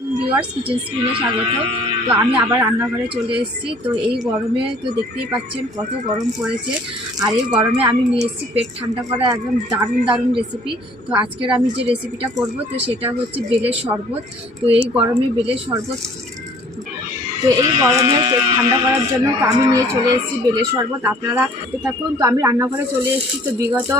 Viewers kitchen স্ক্রিনে স্বাগত। তো আমি আবার রান্নাঘরে চলে এসেছি। তো এই গরমে তো দেখতেই পাচ্ছেন কত গরম পড়েছে, আর এই গরমে আমি নিয়ে এসেছি পেট ঠান্ডা করা একদম দারুণ দারুণ রেসিপি। তো আজকের আমি যে রেসিপিটা করব তো সেটা হচ্ছে বেলের শরবত। তো এই গরমে বেলের শরবত, তো এই গরমে পেট ঠান্ডা করার জন্য তো আমি নিয়ে চলে এসেছি বেলের শরবত। আপনারা থাকুন। তো আমি রান্নাঘরে চলে এসেছি। তো বিগত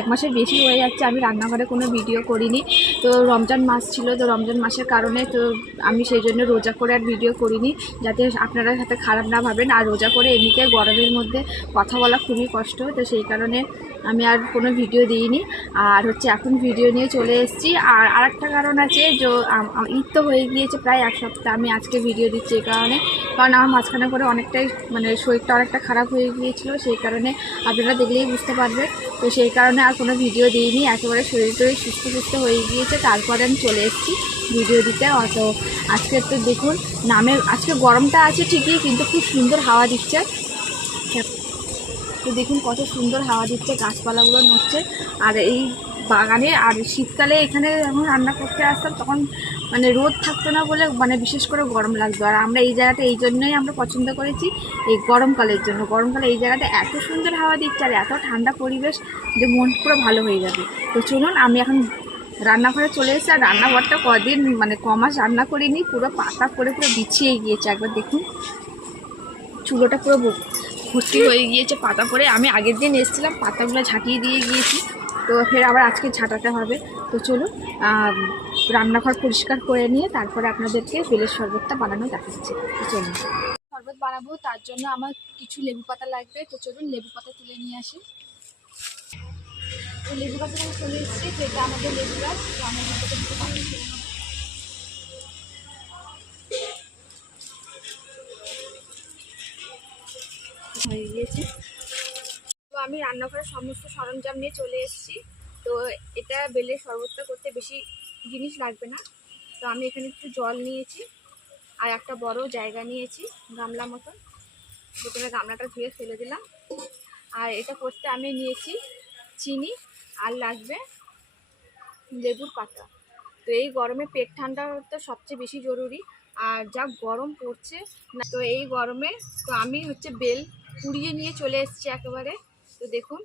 এক মাসের বেশি হয়ে যাচ্ছে আমি রান্নাঘরে কোনো ভিডিও করিনি। তো রমজান মাস ছিল, তো রমজান মাসের কারণে তো আমি সেই জন্য রোজা করে আর ভিডিও করিনি, যাতে আপনারা সাথে খারাপ না ভাবেন। আর রোজা করে এমনিতে গরমের মধ্যে কথা বলা খুবই কষ্ট, তো সেই কারণে আমি আর কোনো ভিডিও দিইনি। আর হচ্ছে এখন ভিডিও নিয়ে চলে এসেছি। আর আরেকটা কারণ আছে, যে ঈদ তো হয়ে গিয়েছে প্রায় এক সপ্তাহ, আমি আজকে ভিডিও দিচ্ছি এই কারণে, কারণ আমার মাঝখানে করে অনেকটাই শরীরটা অনেকটা খারাপ হয়ে গিয়েছিল, সেই কারণে আপনারা দেখলেই বুঝতে পারবে। তো সেই কারণে আর কোনো ভিডিও দিইনি, একেবারে শরীর টরীর সুস্থ সুস্থ হয়ে গিয়েছে, তারপরে আমি চলে এসেছি ভিডিও দিতে। অত আজকে তো দেখুন আজকে গরমটা আছে ঠিকই, কিন্তু খুব সুন্দর হাওয়া দিচ্ছে। তো দেখুন কত সুন্দর হাওয়া দিচ্ছে, গাছপালাগুলো নড়ছে। আর এই বাগানে, আর শীতকালে এখানে যখন রান্না করতে আসতাম তখন রোদ থাকতো না বলে বিশেষ করে গরম লাগতো। আর আমরা এই জায়গাটা এই জন্যই আমরা পছন্দ করেছি, এই গরমকালের জন্য। গরমকালে এই জায়গাটা এত সুন্দর হাওয়া দিচ্ছে আর এত ঠান্ডা পরিবেশ যে মন পুরো ভালো হয়ে যাবে। তো চলুন, আমি এখন রান্নাঘরে চলে এসেছি। আর রান্নাঘরটা কদিন কমাস রান্না করিনি, পুরো পাতা করে পুরো বিছিয়ে গিয়েছে। একবার দেখুন, চুলোটা পুরো ভর্তি হয়ে গিয়েছে পাতা পরে। আমি আগের দিন এসেছিলাম, পাতাগুলো ঝাঁটিয়ে দিয়ে গিয়েছি, তো ফের আবার আজকে ঝাঁটাতে হবে। তো চলুন, রান্নাঘর পরিষ্কার করে নিয়ে তারপরে আপনাদেরকে বেলের শরবতটা বানানো দেখাচ্ছি। তো চলুন, শরবত বানাবো তার জন্য আমার কিছু লেবু পাতা লাগবে। তো চলুন লেবু পাতা তুলে নিয়ে আসি। তো লেবু পাতা চলে এসেছি, যেটা আমাদের লেবু গাছ, তো আমরা হয়ে গিয়েছে। তো আমি রান্নাঘরের সমস্ত সরঞ্জাম নিয়ে চলে এসেছি। তো এটা বেলের শরবতটা করতে বেশি জিনিস লাগবে না। তো আমি এখানে একটু জল নিয়েছি, আর একটা বড় জায়গা নিয়েছি গামলা মতন, প্রথমে গামলাটা ধুয়ে ফেলে দিলাম। আর এটা করতে আমি নিয়েছি চিনি, আর লাগবে লেবুর পাতা। তো এই গরমে পেট ঠান্ডা তো সবচেয়ে বেশি জরুরি, আর যা গরম পড়ছে না, তো এই গরমে তো আমি বেল কুড়িয়ে নিয়ে চলে এসেছি একেবারে। তো দেখুন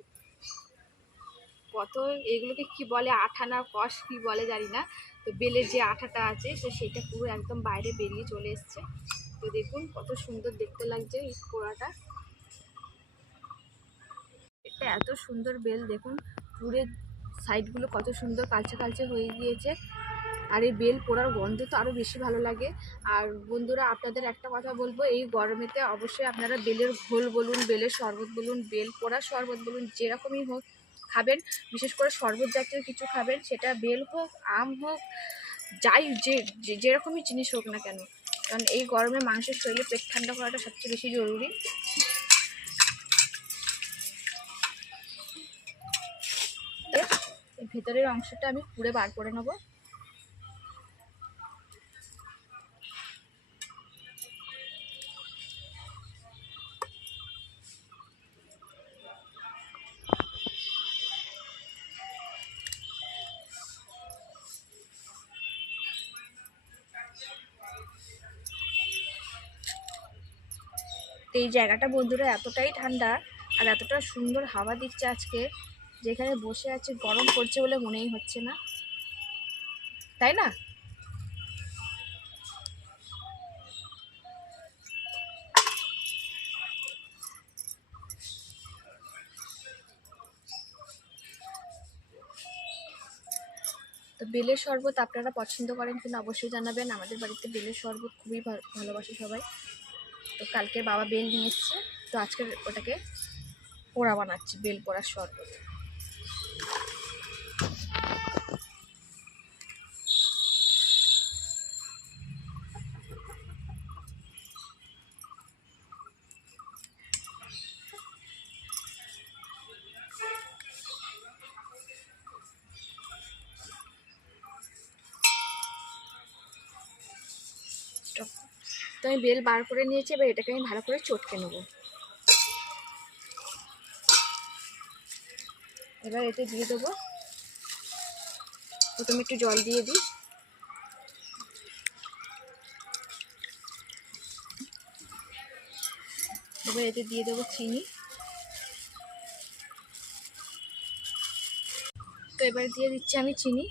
কত, এগুলোকে কি বলে, আঠা না কষ কি বলে জানি না। তো বেলের যে আঠাটা আছে তো সেটা পুরো একদম বাইরে বেরিয়ে চলে এসছে। তো দেখুন কত সুন্দর দেখতে লাগছে এই পোড়াটা। এটা এত সুন্দর বেল, দেখুন পুরো সাইডগুলো কত সুন্দর কালচে কালচে হয়ে গিয়েছে। আর এই বেল পোড়ার গন্ধ তো আরও বেশি ভালো লাগে। আর বন্ধুরা, আপনাদের একটা কথা বলবো, এই গরমেতে অবশ্যই আপনারা বেলের ঘোল বলুন, বেলের শরবত বলুন, বেল পোড়ার শরবত বলুন, যেরকমই হোক খাবেন। বিশেষ করে শরবত জাতীয় কিছু খাবেন, সেটা বেল হোক, আম হোক, যাই যেরকমই জিনিস হোক না কেন, কারণ এই গরমে মানুষের শরীরে পেট ঠান্ডা করাটা সবচেয়ে বেশি জরুরি। ভেতরের অংশটা আমি পুড়ে বার করে নেবো। তো এই জায়গাটা বন্ধুরা এতটাই ঠান্ডা আর এতটা সুন্দর হাওয়া দিচ্ছে আজকে, যেখানে বসে আছে গরম পড়ছে বলে মনেই হচ্ছে না, তাই না? তো বেলের শরবত আপনারা পছন্দ করেন কিনা অবশ্যই জানাবেন। আমাদের বাড়িতে বেলের শরবত খুবই ভালোবাসে সবাই। তো কালকে বাবা বেল নিয়ে এসছে, তো আজকে ওটাকে পোড়া বানাচ্ছি, বেল পোড়ার শরবত। তো আমি বেল বার করে নিয়েছি, এবার এটাকে আমি ভালো করে চটকে নেব। এবার এতে দিয়ে দেবো, প্রথমে একটু জল দিয়ে দিই, এবার এতে দিয়ে দেবো চিনি। তো এবার দিয়ে দিচ্ছি আমি চিনি।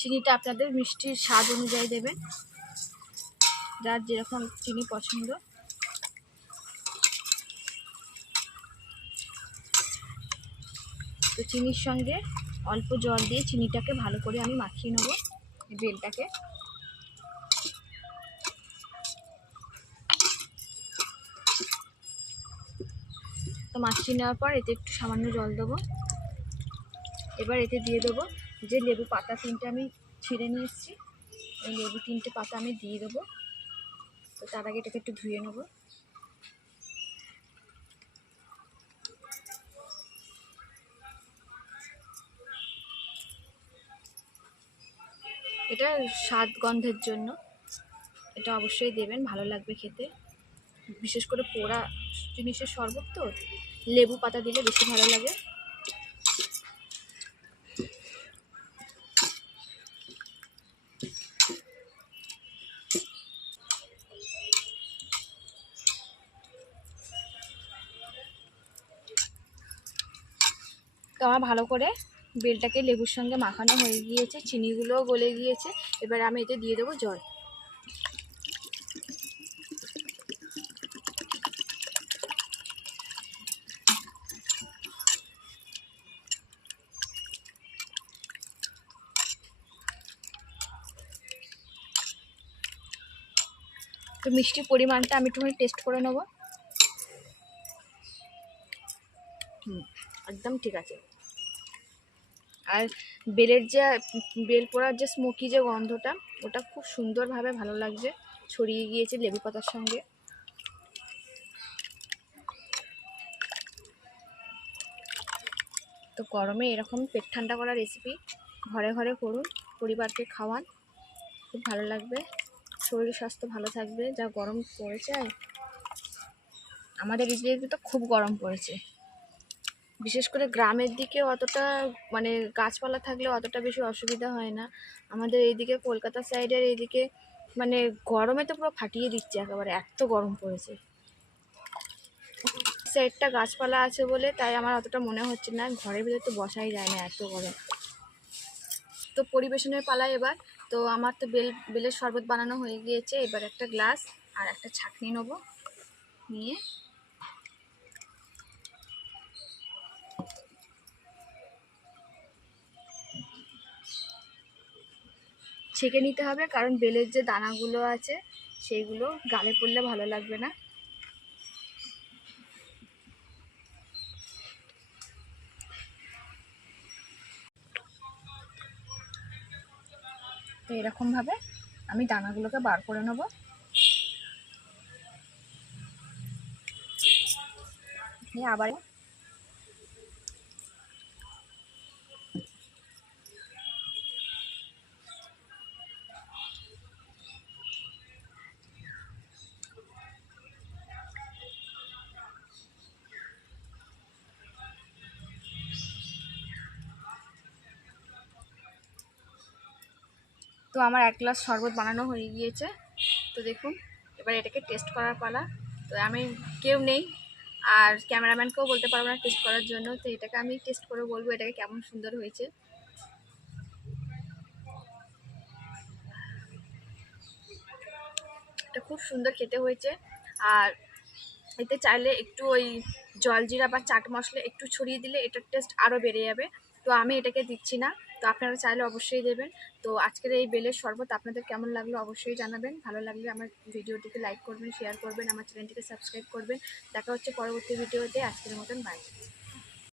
চিনিটা আপনাদের মিষ্টির স্বাদ অনুযায়ী দেবেন, যার যেরকম চিনি পছন্দ। তো চিনির সঙ্গে অল্প জল দিয়ে চিনিটাকে ভালো করে আমি মাখিয়ে নেবো এই বেলটাকে। তো মাখিয়ে নেওয়ার পর এতে একটু সামান্য জল দেবো। এবার এতে দিয়ে দেবো যে লেবু পাতা 3টে আমি ছিঁড়ে নিয়ে এসেছি, এই লেবু 3টে পাতা আমি দিয়ে দেবো। তো তার আগে এটাকে একটু ধুয়ে নেবো। এটা স্বাদ গন্ধের জন্য, এটা অবশ্যই দেবেন, ভালো লাগবে খেতে। বিশেষ করে পোড়া জিনিসের শরবত তো লেবু পাতা দিলে বেশি ভালো লাগে। তো আমার ভালো করে বেলটাকে লেবুর সঙ্গে মাখানো হয়ে গিয়েছে, চিনিগুলোও গলে গিয়েছে। এবার আমি এতে দিয়ে দেবো জল। তো মিষ্টির পরিমাণটা আমি একটুখানি টেস্ট করে নেব। একদম ঠিক আছে। আর বেলের যে বেল পোড়ার যে স্মোকি যে গন্ধটা, ওটা খুব সুন্দরভাবে ভালো লাগছে, ছড়িয়ে গিয়েছে লেবু পাতার সঙ্গে। তো গরমে এরকম পেট ঠান্ডা করা রেসিপি ঘরে ঘরে করুন, পরিবারকে খাওয়ান, খুব ভালো লাগবে, শরীর স্বাস্থ্য ভালো থাকবে। যা গরম পড়েছে, আমাদের এই দিকে তো খুব গরম পড়েছে। বিশেষ করে গ্রামের দিকে অতটা মানে গাছপালা থাকলে অতটা বেশি অসুবিধা হয় না। আমাদের এইদিকে কলকাতা সাইডের এইদিকে মানে গরমে তো পুরো ফাটিয়ে দিচ্ছে একেবারে, এত গরম পড়েছে। সাইডটা গাছপালা আছে বলে তাই আমার অতটা মনে হচ্ছে না, ঘরের ভিতরে তো বসাই যায় না, এত গরম। তো পরিবেশনের পালা এবার। তো আমার তো বেলের শরবত বানানো হয়ে গিয়েছে। এবার একটা গ্লাস আর একটা ছাঁকনি নেবো, নিয়ে ছেঁকে নিতে হবে, কারণ বেলের যে দানাগুলো আছে সেইগুলো গালে পড়লে ভালো লাগবে না। তো এরকমভাবে আমি দানাগুলোকে বার করে নেব। আবার তো আমার 1 গ্লাস শরবত বানানো হয়ে গিয়েছে। তো দেখুন, এবার এটাকে টেস্ট করার পালা। তো আমি কেউ নেই, আর ক্যামেরাম্যানকেও বলতে পারবো না টেস্ট করার জন্য। তো এটাকে আমি টেস্ট করে বলবো এটাকে কেমন সুন্দর হয়েছে। এটা খুব সুন্দর খেতে হয়েছে। আর এতে চাইলে একটু ওই জলজিরা বা চাট মশলা একটু ছড়িয়ে দিলে এটার টেস্ট আরও বেড়ে যাবে। তো আমি এটাকে দিচ্ছি না, তো আপনারা চাইলে অবশ্যই দেবেন। তো আজকের এই বেলের শরবত আপনাদের কেমন লাগলো অবশ্যই জানাবেন। ভালো লাগলে আমার ভিডিওটিকে লাইক করবেন, শেয়ার করবেন, আমার চ্যানেলটিকে সাবস্ক্রাইব করবেন। দেখা হচ্ছে পরবর্তী ভিডিওতে। আজকের মতন বাই।